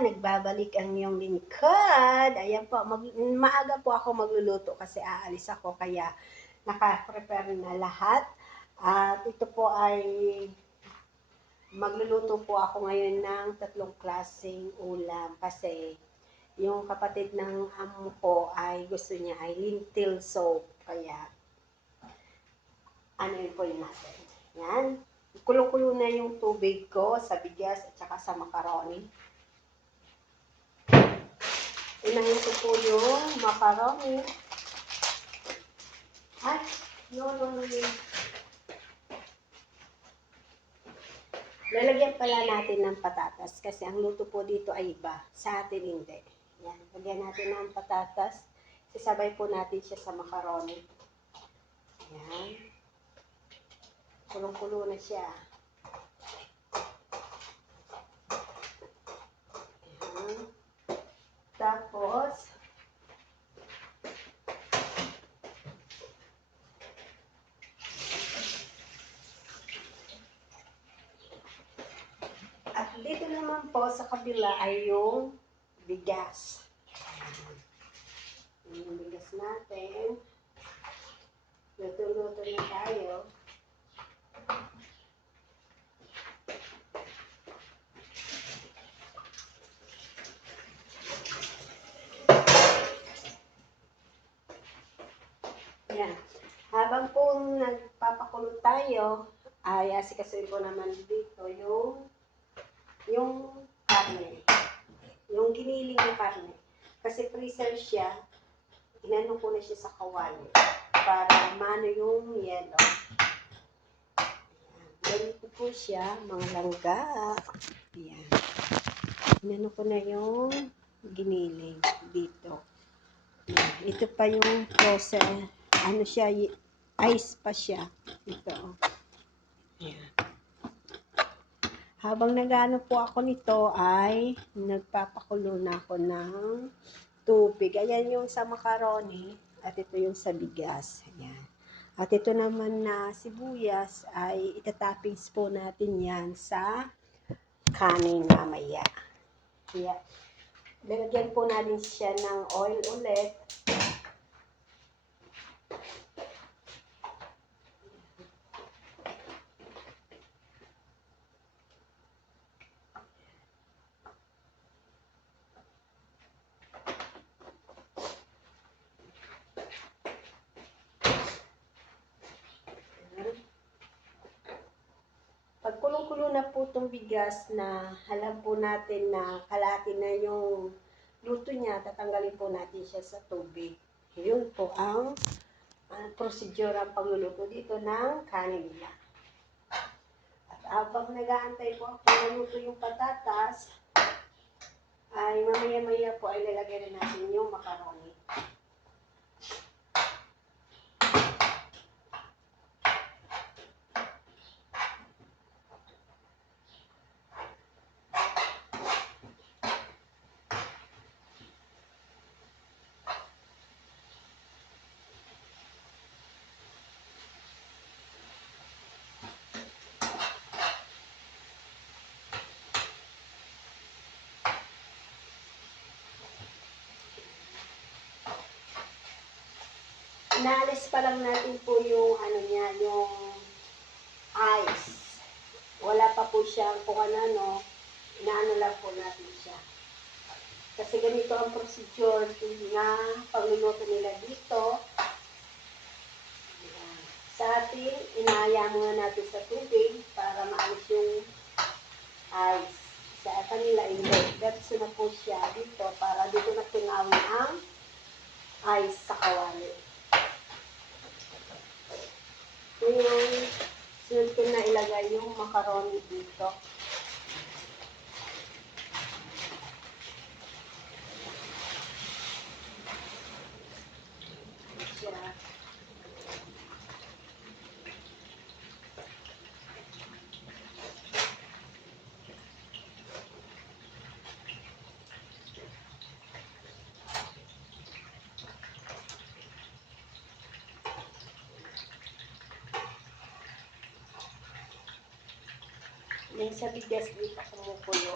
nagbabalik ang iyong lingkod. Ayan po, maaga po ako magluluto kasi aalis ako kaya naka-prepare na lahat. At ito po ay magluluto po ako ngayon ng 3 klaseng ulam kasi yung kapatid ng amo ko ay gusto niya ay lentil soup. Kaya ano yun po yun natin. Yan. Kulong-kulo na yung tubig ko sa bigas at saka sa macaroni. Inahin ko po yung macaroni. Ay, no. Lalagyan pala natin ng patatas kasi ang luto po dito ay iba. Sa atin hindi. Yan. Lagyan natin ng patatas. Sisabay po natin siya sa macaroni. Yan. Kulong-kulo na siya. Yan. Tapos, at dito naman po sa kabila ay yung bigas. Yung bigas natin. Luto-luto na tayo. Yan. Habang po nagpapakulo tayo, ay asikasuin ko naman dito yung karne. Yung giniling na karne. Kasi freezer siya, inano ko na siya sa kawali para mano yung yelo. Ganito po siya, mga langga. Ayan. Inano ko na yung giniling dito. Ayan. Ito pa yung frozen. Ano siya, ice pa siya. Ito. Ayan. Habang nagano po ako nito ay nagpapakulo na ako ng tubig. Ayan yung sa macaroni at ito yung sa bigas. Ayan. At ito naman na sibuyas ay itatoppings po natin yan sa kanin mamaya. Kaya lalagyan po natin siya ng oil ulit. Pag kulong-kulo na po itong bigas na alam po natin na kalahati na yung luto niya, tatanggalin po natin siya sa tubig. Yun po ang procedure ang pagluluto dito ng kanin nila. At habang nag-aantay po ako na luto yung patatas, ay mamaya-maya po ay lalagyan na natin yung macaroni. Inaalis pa lang natin po yung ano niya, yung ice. Wala pa po siya kung ano, inaano lang po natin siya. Kasi ganito ang procedure na pagluluto nila dito. Sa atin, inaaya muna natin sa tubig para maalis yung ice. Sa kanila, hindi. Gatso na po siya dito para dito na tinawin ang ice sa kawali. Ngayon, sunod ko na ilagay yung macaroni dito. Siya. Yung sa bigas dito kumukulo.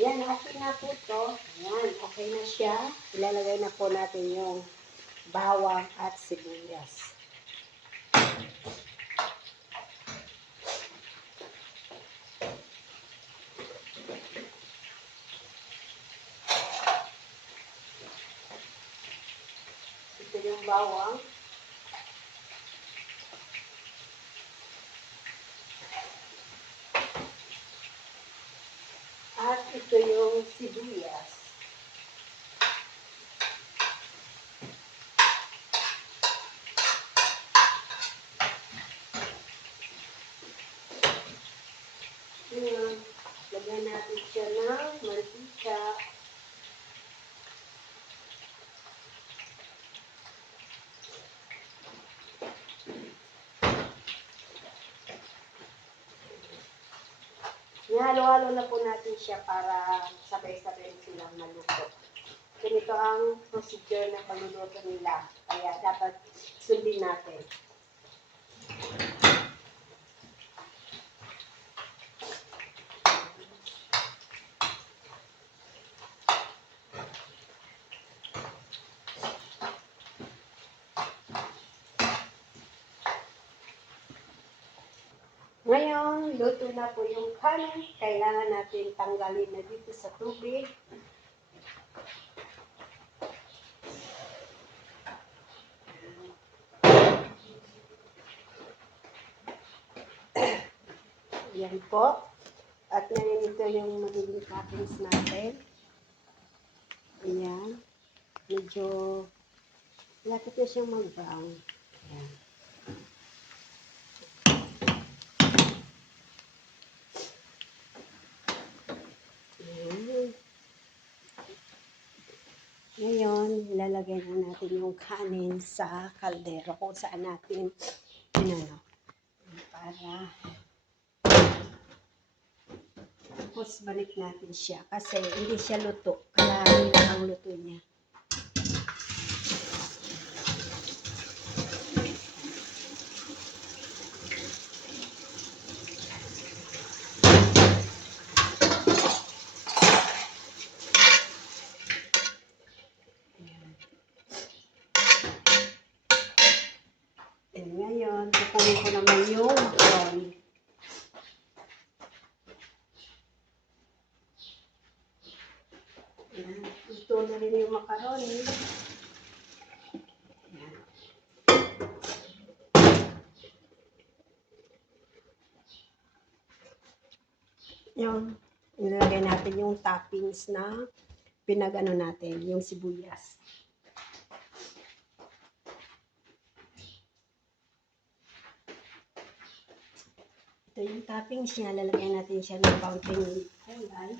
Yan, okay na po to. Yan, okay na siya. Ilalagay na po natin yung bawang at sibuyas. Ito yung bawang. At ito yung sibuyas. Ngayon, lagyan natin siya ng mantika. Halo-halo na po natin siya para sabay-sabay silang maluto. Ganito ang procedure na pagluluto nila. Kaya dapat sundin natin. Ngayon, luto na po yung kanin. Kailangan natin tanggalin na dito sa tubig. Yan po. At ngayon ito yung magiging toppings natin. Ayan. Medyo lapit na siyang mag-brown. Ayan. Ngayon, ilalagay na natin yung kanin sa kaldero kung saan natin para tapos balik natin siya kasi hindi siya luto. Kalahati lang ang luto niya. Ngayon, kukunin ko naman yung macaroni. Ayan. Ito na rin yung macaroni. Ayan. Yung, nilagay natin yung toppings na pinag-ano natin, yung sibuyas. Ito yung toppings niya, lalagyan natin siya ng kaunting kulay.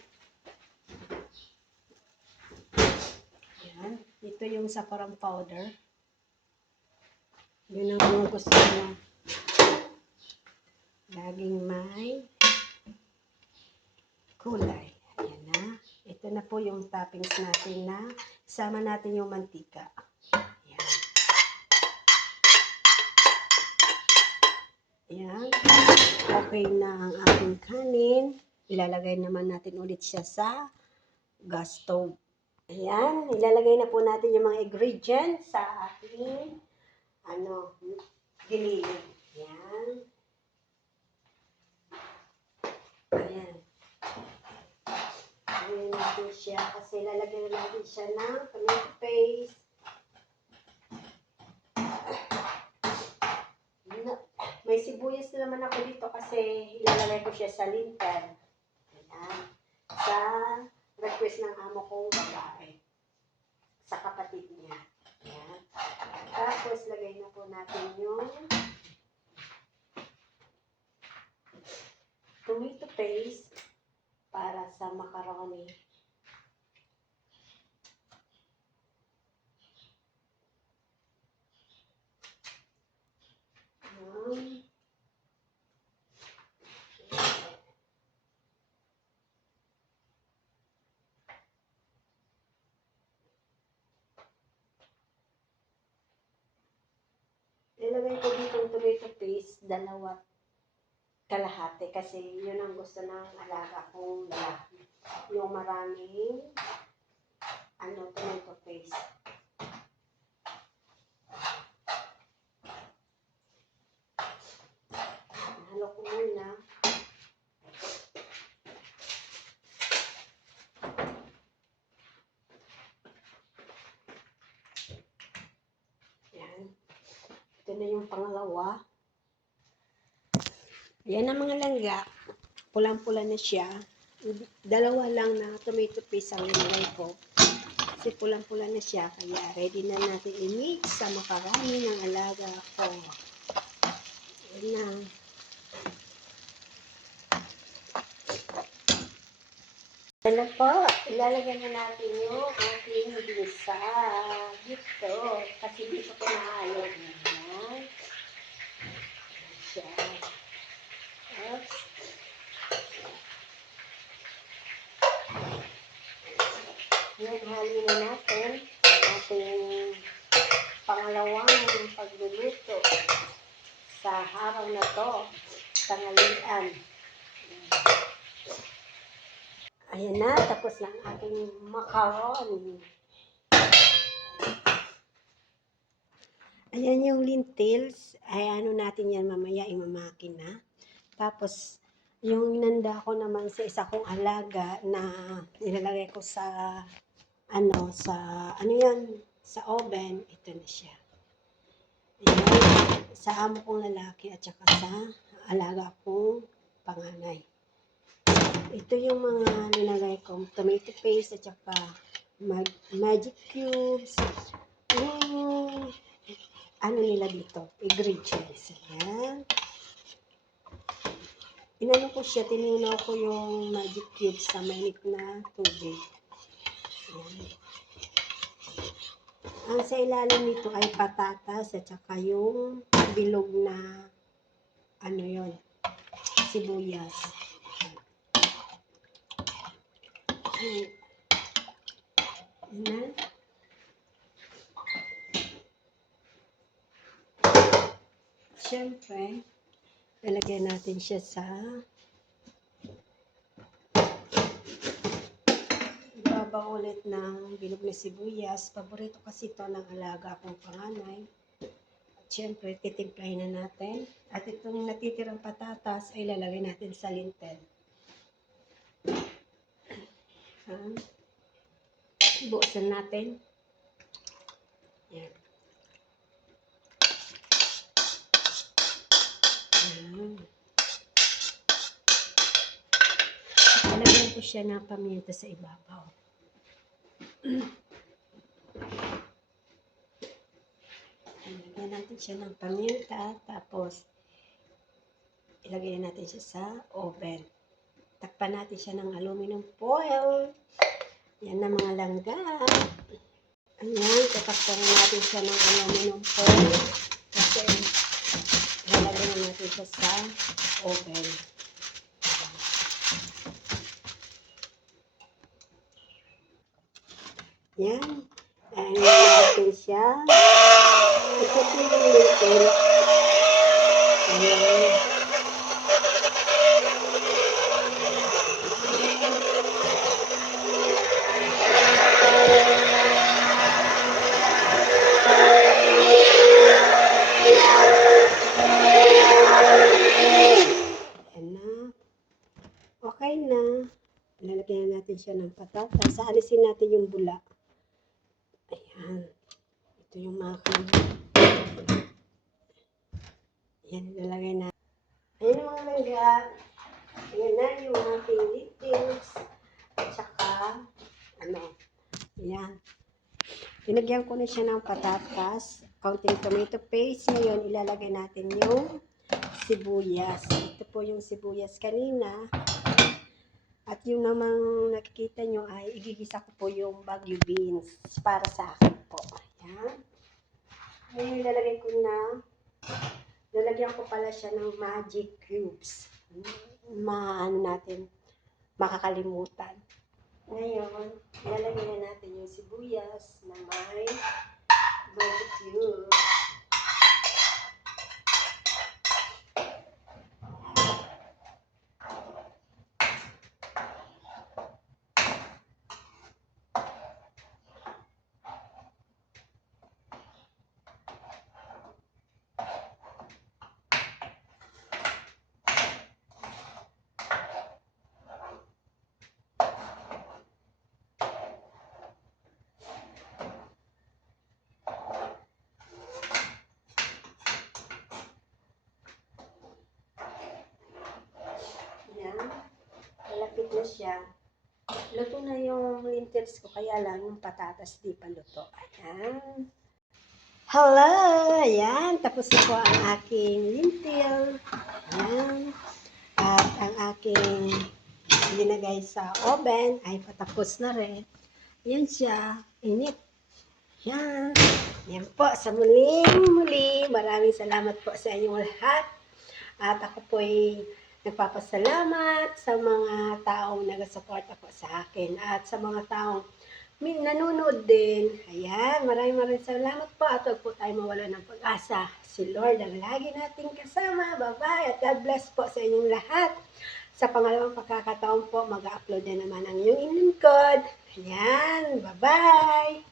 Ayan. Ito yung saffron powder. Yun ang gusto niya. Laging may kulay. Ayan na. Ito na po yung toppings natin na sama natin yung mantika. Ayan. Ayan. Okay na ang ating kanin. Ilalagay naman natin ulit siya sa gas stove. Ayan, ilalagay na po natin yung mga ingredients sa ating giniling. Ayan. Ayan. Ayan natin siya kasi lalagyan natin siya ng tomato paste. May sibuyas na naman ako dito kasi ilalagay ko siya sa lintel. Ayan. Sa request ng amo kong babae. Sa kapatid niya. Ayan. Tapos, lagay na po natin yung tomato paste para sa macaroni. Ayan. Ilagay ko dito yung tomato paste, dalawa. kalahati kasi yun ang gusto ng alaga kong lalaki. Yung maraming tomato paste. Halo ko muna. Yan. Ito na yung pangalawa. Yan ang mga langga. Pulang-pula na siya. Dalawa lang na tomato paste ang nilagay ko. Kasi pulang-pula na siya. Kaya ready na natin i-mix sa makarami ng alaga ko. Yan na. Ano po, ilalagay na natin yung ating bisa dito. Kasi dito ko nahalo. Ayan. Siya. Oops. Yan, hali na natin ating pangalawang pagluluto sa araw na to, tanghalian. Ayan na, tapos na ang ating macaron. Ayan yung lentils. Ay ano natin yan mamaya, imamakin na. Tapos, yung inanda ko naman sa isa kong alaga na nilalagay ko sa sa oven. Ito na siya. Ayan, sa amo kong lalaki at saka sa alaga kong panganay. Ito yung mga nilagay ko, tomato paste at saka magic cubes, yung nila dito, ingredients. Ayan. Inano ko siya, tinunaw ko yung magic cubes sa mainit na tubig. Ayan. Ang sa ilalim nito ay patatas at saka yung bilog na sibuyas. Ayan. Siyempre, lalagyan natin siya sa ibabaw ulit ng bilog na sibuyas. Paborito kasi ito ng alaga kong panganay. At siyempre, titimplahin na natin. At itong natitirang patatas ay lalagay natin sa lintel. Buksan natin. Yan. Lalagyan ko siya ng paminta sa ibabaw. Lagyan natin siya ng paminta, tapos ilagay natin siya sa oven. Takpan natin siya ng aluminum foil. Yan na mga langga. Ayan, tatakpan natin siya ng aluminum foil. Kasi ilalagay natin siya sa oven. Yan. Ayan natin siya. Ito po yung little. Ayan. Okay na. Lalagyan natin siya ng patatas. Alisin natin yung bula. Ayan. Ito yung makin. Ayan, ilalagay na. Ayan yung mga langga. Ayan na yung ating lentils. At saka, ayan. Pinagyan ko na siya ng patatas. Kaunting tomato paste. Ngayon, ilalagay natin yung sibuyas. Ito po yung sibuyas kanina. At yung namang nakikita nyo ay igigisa ko po yung Baguio beans para sa akin po. Ayan. Ngayon lalagyan ko pala siya ng magic cubes. Makakalimutan. Ngayon, ilalagay na natin yung sibuyas na may magic cubes. na siya. Luto na yung lentils ko, kaya lang yung patatas di pa luto. Ayan. Hello! Ayan, tapos na po ang aking lentil. Ayan. At ang aking linagay sa oven ay patapos na rin. Ayan siya. Init. Ayan. Ayan po, sa muli. Maraming salamat po sa inyong lahat. At ako po ay nagpapasalamat sa mga taong nag-suporta po sa akin at sa mga taong nanonood din. Ayan, maraming salamat po at huwag po tayo mawala ng pag-asa. Si Lord ang lagi nating kasama. Bye-bye at God bless po sa inyong lahat. Sa pangalawang pagkakataon po, mag-upload na naman ang inyong inlingkod. Ayan, bye-bye!